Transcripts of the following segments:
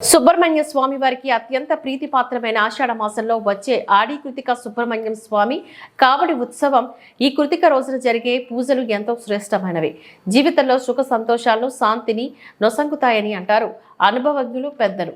సుబ్రహ్మణ్య స్వామి వారికి అత్యంత ప్రీతిపాత్రమైన ఆషాఢ మాసంలో వచ్చే ఆడి కృతిక సుబ్రహ్మణ్యం స్వామి కావడి ఉత్సవం ఈ కృతిక రోజున జరిగే పూజలు ఎంతో శ్రేష్టమైనవి. జీవితంలో సుఖ సంతోషాలను శాంతిని నొసంగుతాయని అంటారు అనుభవజ్ఞులు పెద్దలు.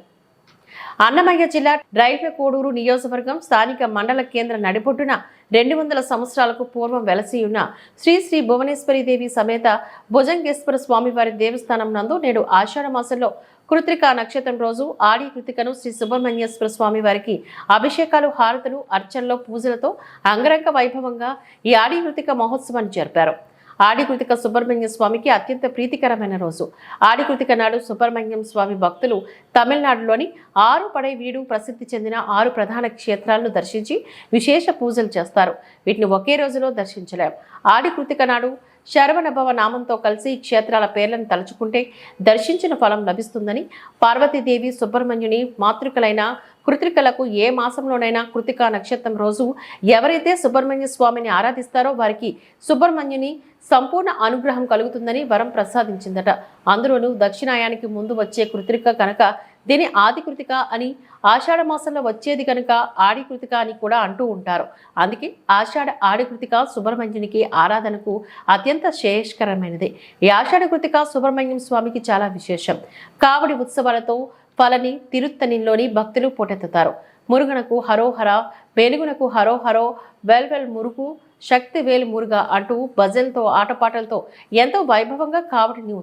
అన్నమయ్య జిల్లా రైల్వే కోడూరు నియోజకవర్గం స్థానిక మండల కేంద్ర నడిబొడ్డున రెండు వందల సంవత్సరాలకు పూర్వం వెలసి ఉన్న శ్రీ శ్రీ భువనేశ్వరి దేవి సమేత భుజంగేశ్వర స్వామివారి దేవస్థానం నందు నేడు ఆషాఢ మాసంలో కృత్రిక నక్షత్రం రోజు ఆడి కృతికను శ్రీ సుబ్రహ్మణ్యేశ్వర స్వామి వారికి అభిషేకాలు హారతులు అర్చనలో పూజలతో అంగరంగ వైభవంగా ఈ ఆడి కృతిక మహోత్సవాన్ని జరిపారు. ఆడి కృతిక సుబ్రహ్మణ్య స్వామికి అత్యంత ప్రీతికరమైన రోజు. ఆడి కృతిక నాడు సుబ్రహ్మణ్యం స్వామి భక్తులు తమిళనాడులోని ఆరు పడై వీడు ప్రసిద్ధి చెందిన ఆరు ప్రధాన క్షేత్రాలను దర్శించి విశేష పూజలు చేస్తారు. వీటిని ఒకే రోజులో దర్శించలేం. ఆడి కృతిక నాడు శరవణభవ నామంతో కలిసి క్షేత్రాల పేర్లను తలుచుకుంటే దర్శించిన ఫలం లభిస్తుందని పార్వతీదేవి సుబ్రహ్మణ్యుని మాతృకలైన కృతికలకు ఏ మాసంలోనైనా కృతికా నక్షత్రం రోజు ఎవరైతే సుబ్రహ్మణ్య స్వామిని ఆరాధిస్తారో వారికి సుబ్రహ్మణ్యుని సంపూర్ణ అనుగ్రహం కలుగుతుందని వరం ప్రసాదించిందట. అందులోనూ దక్షిణాయానికి ముందు వచ్చే కృతిక కనుక దీని ఆది కృతిక అని ఆషాఢ మాసంలో వచ్చేది కనుక ఆడి కృతిక అని కూడా అంటూ ఉంటారు. అందుకే ఆషాఢ ఆడి కృతిక సుబ్రహ్మణ్యునికి ఆరాధనకు అత్యంత శ్రేయస్కరమైనది. ఈ ఆషాఢ కృతిక సుబ్రహ్మణ్యం స్వామికి చాలా విశేషం. కావడి ఉత్సవాలతో పలని తిరుత్తనిలోని భక్తులు పోటెత్తుతారు. మురుగనకు హరోహర వెలుగునకు హరోహరో వెల్వెల్ మురుగు శక్తి వేలు మురుగ అంటూ భజన్తో ఆటపాటలతో ఎంతో వైభవంగా కావడిని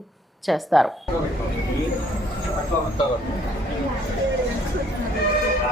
చేస్తారు.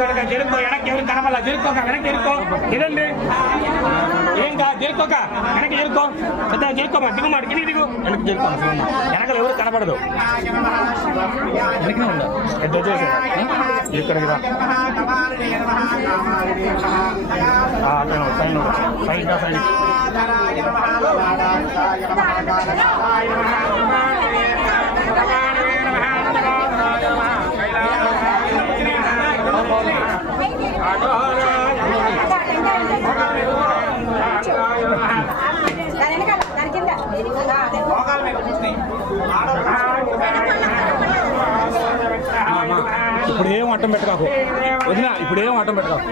విడగొడక జరుక్కో వెనక్కి ఎవరు కనమల్ల జరుక్కోక వెనక్కి జరుక్కో ఇదండి. ఏం కా జరుక్కోక వెనక్కి జరుక్కో పెద్ద జరుక్కోమా దిగు మాట కిందికి దిగు. వెనక్కి జరుక్కో వెనకలు ఎవరు కనపడదు వెనక్కి ఉందా పెద్ద వచ్చేసి ఇక్కడికి రా. అక్కడ ఉండు, సైడ్ ఉండు. సైడ్ రా, సైడ్ దాని వెనకాల దాని కింద అదే ఆటం పెట్టుకోకు. వదిన ఇప్పుడు ఏం ఆటం పెట్టుకోకు.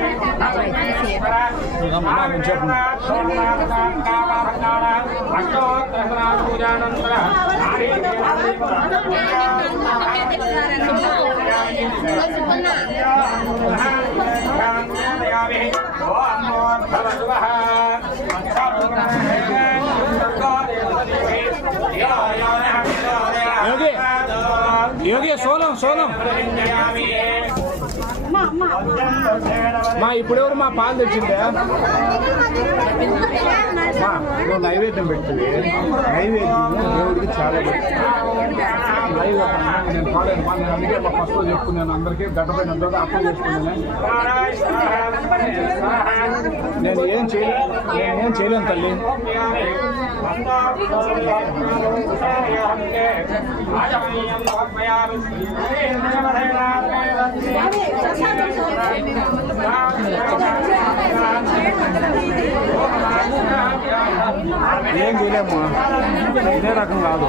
యోగి యోగి సోలం సోలం. మా ఇప్పుడు ఎవరు మా పాలు తెచ్చిందా నువ్వు నైవేద్యం పెడుతుంది నైవేద్యం దేవుడికి చాలా లైవ్ నేను పాలేను నేను అందుకే మా ఫస్ట్ చెప్పుకున్నాను. అందరికీ గడ్డపైన అర్థం చేసుకున్నాను. నేను ఏం చేయలేదు నేను ఏం చేయలేను తల్లి. ఏం చేయలేము ఇదే రకం కాదు.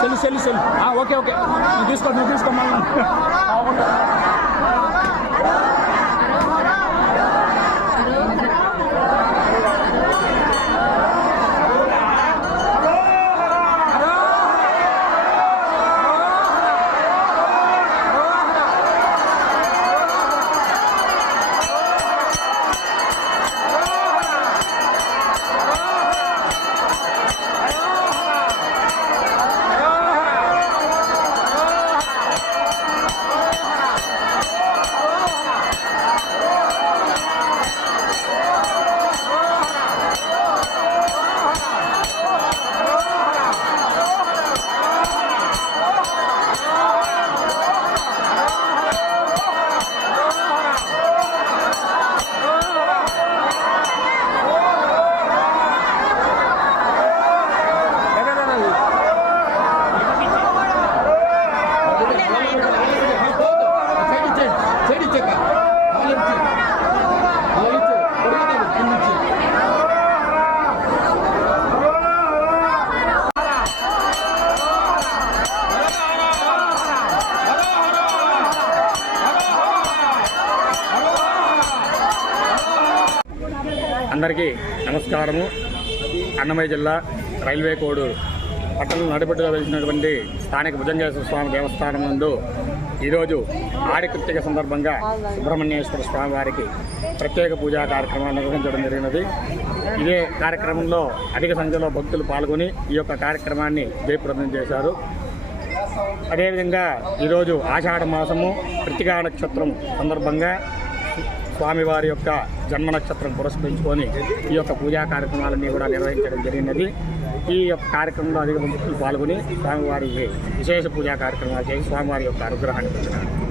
సెల్ ఇటీ సెల్ సెల్ ఓకే ఓకే. నువ్వు తీసుకో నువ్వు తీసుకో మళ్ళీ. అందరికీ నమస్కారము. అన్నమయ్య జిల్లా రైల్వే కోడ్ పట్టణం నడిపట్టుగా వెళ్తున్నటువంటి స్థానిక భుజంగేశ్వర స్వామి దేవస్థానం నందు ఈరోజు ఆడికృత్తిక సందర్భంగా సుబ్రహ్మణ్యేశ్వర స్వామి వారికి ప్రత్యేక పూజా కార్యక్రమాన్ని నిర్వహించడం జరిగినది. ఇదే కార్యక్రమంలో అధిక సంఖ్యలో భక్తులు పాల్గొని ఈ యొక్క కార్యక్రమాన్ని జయప్రదం చేశారు. అదేవిధంగా ఈరోజు ఆషాఢ మాసము కృతికా నక్షత్రం సందర్భంగా స్వామివారి యొక్క జన్మ నక్షత్రం పురస్కరించుకొని ఈ యొక్క పూజా కార్యక్రమాలన్నీ కూడా నిర్వహించడం జరిగినది. ఈ యొక్క కార్యక్రమంలో అధిక భక్తులు పాల్గొని స్వామివారి విశేష పూజా కార్యక్రమాలు చేసి స్వామివారి యొక్క అనుగ్రహాన్ని పొందినారు